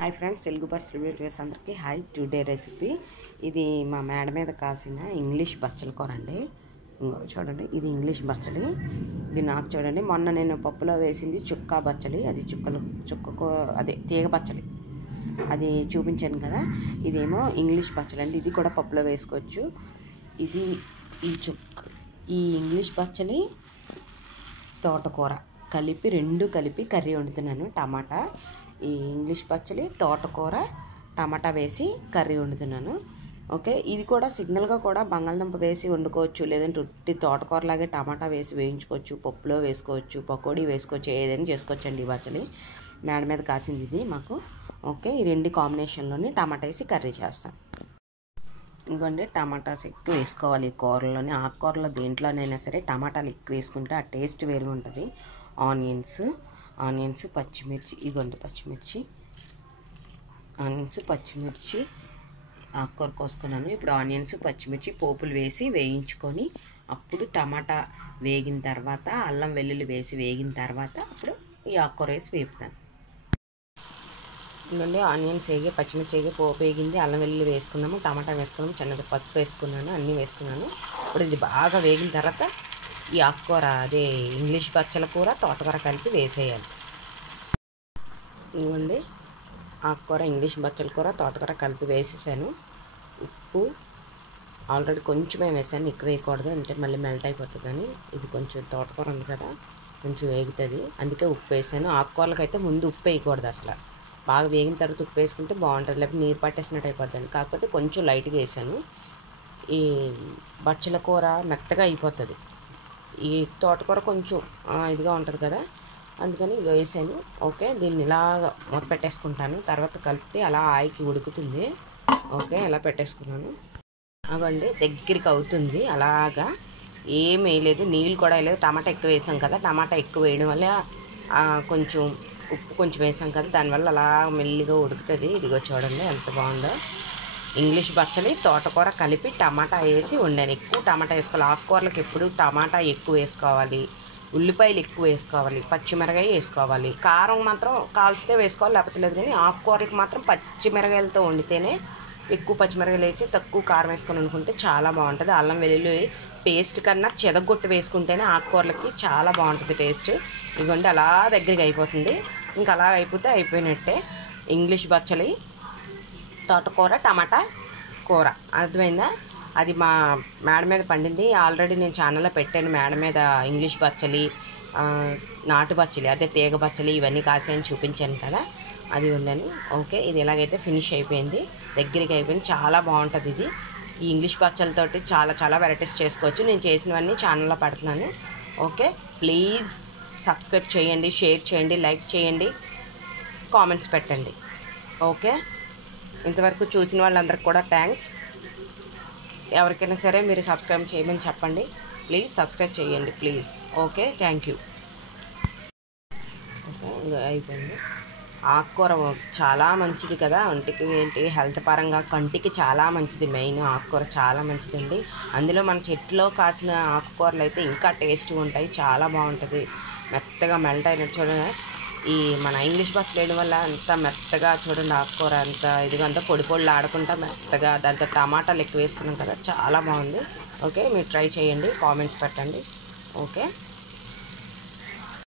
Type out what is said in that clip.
Hi friends, Telugu bus reviews అందరికీ hi. Today recipe ఇది మా మేడ మీద కాసిన ఇంగ్లీష్ బచ్చల కూర అండి. చూడండి, ఇది ఇంగ్లీష్ బచ్చలి. ఇది నాకు చూడండి, మొన్న నేను పప్పులో వేసింది చుక్కా బచ్చలి, అది చుక్క అదే తీగ బచ్చలి, అది చూపించాను కదా. ఇదేమో ఇంగ్లీష్ బచ్చలి అండి, ఇది కూడా పప్పులో వేసుకోవచ్చు. ఇది ఈ ఇంగ్లీష్ బచ్చలి తోటకూర రెండు కలిపి కర్రీ వండుతున్నాను. టమాటా, ఈ ఇంగ్లీష్ పచ్చడి, తోటకూర, టమాటా వేసి కర్రీ వండుతున్నాను. ఓకే, ఇది కూడా సిగ్నల్గా కూడా బంగాళదుంప వేసి వండుకోవచ్చు, లేదంటే ఉట్టి తోటకూరలాగే టమాటా వేసి వేయించుకోవచ్చు, పప్పులో వేసుకోవచ్చు, పకోడీ వేసుకోవచ్చు, ఏదైనా చేసుకోవచ్చు అండి. ఈ బచ్చలి మేడ మీద కాసింది ఇది మాకు. ఓకే, ఈ రెండు కాంబినేషన్లోని టమాటా వేసి కర్రీ చేస్తాను. ఇంకోండి, టమాటాస్ ఎక్కువ వేసుకోవాలి కూరలోని, ఆకుకూరలో దేంట్లోనైనా సరే టమాటాలు ఎక్కువ వేసుకుంటే ఆ టేస్ట్ వేరుగా ఉంటుంది. ఆనియన్స్, పచ్చిమిర్చి, ఇగోండి పచ్చిమిర్చి ఆకుకూర కోసుకున్నాను. ఇప్పుడు ఆనియన్స్, పచ్చిమిర్చి పోపులు వేసి వేయించుకొని, అప్పుడు టమాటా వేగిన తర్వాత అల్లం వెల్లుల్లి వేసి వేగిన తర్వాత అప్పుడు ఈ ఆకుకూర వేసి వేపుతాను. ఎందుకంటే ఆనియన్స్ వేగి, పచ్చిమిర్చి వేగి, పోపు వేగింది, అల్లం వెల్లుల్లి వేసుకున్నాము, టమాటా వేసుకున్నాము, చిన్నది పసుపు వేసుకున్నాను, అన్నీ వేసుకున్నాను. ఇప్పుడు ఇది బాగా వేగిన తర్వాత ఈ ఆకుకూర, అదే ఇంగ్లీష్ బచ్చల కూర, తోటకూర కలిపి వేసేయాలి. ఇవ్వండి, ఆకుకూర, ఇంగ్లీష్ బచ్చల కూర, తోటకూర కలిపి వేసేసాను. ఉప్పు ఆల్రెడీ కొంచెమే వేసాను, ఎక్కువ వేయకూడదు అంటే మళ్ళీ మెల్ట్ అయిపోతుందని. ఇది కొంచెం తోటకూర ఉంది కదా, కొంచెం వేగుతుంది, అందుకే ఉప్పు వేసాను. ఆకుకూరలకు అయితే ముందు ఉప్పు వేయకూడదు అసలు, బాగా వేగిన తర్వాత ఉప్పు వేసుకుంటే బాగుంటుంది, లేకపోతే నీరు పట్టేసినట్టు అయిపోద్దండి. కాకపోతే కొంచెం లైట్గా వేసాను. ఈ బచ్చల కూర మెత్తగా అయిపోతుంది, ఈ తోటకూర కొంచెం ఇదిగా ఉంటుంది కదా, అందుకని వేసాను. ఓకే, దీన్ని ఇలాగ మూత పెట్టేసుకుంటాను, తర్వాత కలిపితే అలా ఆయికి ఉడుకుతుంది. ఓకే, ఇలా పెట్టేసుకున్నాను. అవండి దగ్గరికి అవుతుంది, అలాగా ఏం వేయలేదు, నీళ్ళు కూడా వేయలేదు. టమాటా ఎక్కువ వేసాం కదా, టమాటా ఎక్కువ వేయడం వల్ల కొంచెం ఉప్పు కొంచెం వేసాం కదా, దానివల్ల అలా మెల్లిగా ఉడుకుతుంది. ఇదిగో చూడండి ఎంత బాగుందో. ఇంగ్లీష్ బచ్చలి, తోటకూర కలిపి టమాటా వేసి వండాను. ఎక్కువ టమాటా వేసుకోవాలి, ఆకుకూరలకు ఎప్పుడు టమాటా ఎక్కువ వేసుకోవాలి, ఉల్లిపాయలు ఎక్కువ వేసుకోవాలి, పచ్చిమిరకాయ వేసుకోవాలి, కారం మాత్రం కాల్చితే వేసుకోవాలి, లేకపోతే లేదు. కానీ ఆకుకూరలకు మాత్రం పచ్చిమిరకాయలతో వండితేనే, ఎక్కువ పచ్చిమిరకాయలు వేసి తక్కువ కారం వేసుకొని వండుకుంటే చాలా బాగుంటుంది. అల్లం వెల్లుల్లి పేస్ట్ కన్నా చెదగొట్టు వేసుకుంటేనే ఆకుకూరలకి చాలా బాగుంటుంది టేస్ట్. ఇదిగోండి అలా దగ్గరికి అయిపోతుంది, ఇంకా అలా అయిపోతే అయిపోయినట్టే. ఇంగ్లీష్ బచ్చలి, తోటకూర, టమాటా కూర, అర్థమైందా? అది మా మేడ మీద పండింది, ఆల్రెడీ నేను ఛానల్లో పెట్టాను. మేడ మీద ఇంగ్లీష్ బచ్చలి, నాటు బచ్చలి, అదే తీగ బచ్చలి, ఇవన్నీ కాసాయని చూపించాను కదా, అది వండాను. ఓకే, ఇది ఎలాగైతే ఫినిష్ అయిపోయింది, దగ్గరికి అయిపోయింది, చాలా బాగుంటుంది ఇది. ఈ ఇంగ్లీష్ బచ్చలతోటి చాలా చాలా వెరైటీస్ చేసుకోవచ్చు. నేను చేసినవన్నీ ఛానల్లో పెడుతున్నాను. ఓకే, ప్లీజ్ సబ్స్క్రైబ్ చేయండి, షేర్ చేయండి, లైక్ చేయండి, కామెంట్స్ పెట్టండి. ఓకే, ఇంతవరకు చూసిన వాళ్ళందరికీ కూడా థ్యాంక్స్. ఎవరికైనా సరే మీరు సబ్స్క్రైబ్ చేయమని చెప్పండి, ప్లీజ్ సబ్స్క్రైబ్ చేయండి please. Okay, thank you. Okay, ఇంకా అయిపోయింది. ఆకుకూర చాలా మంచిది కదా ఒంటికి, ఏంటి హెల్త్ పరంగా, కంటికి చాలా మంచిది. మెయిన్ ఆకుకూర చాలా మంచిదండి. అందులో మన చెట్లో కాసిన ఆకుకూరలు అయితే ఇంకా టేస్ట్గా ఉంటాయి, చాలా బాగుంటుంది, మెత్తగా మెల్ట్ అయినట్టు. చూడండి, ఈ మన ఇంగ్లీష్ బచ్చలు వేయడం వల్ల అంత మెత్తగా, చూడండి ఆకుకూర అంత ఇదిగా, అంతా పొడి పొడిలు ఆడకుండా మెత్తగా, దాంతో టమాటాలు ఎక్కువ వేసుకున్నాం కదా, చాలా బాగుంది. ఓకే, మీరు ట్రై చేయండి, కామెంట్స్ పెట్టండి. ఓకే.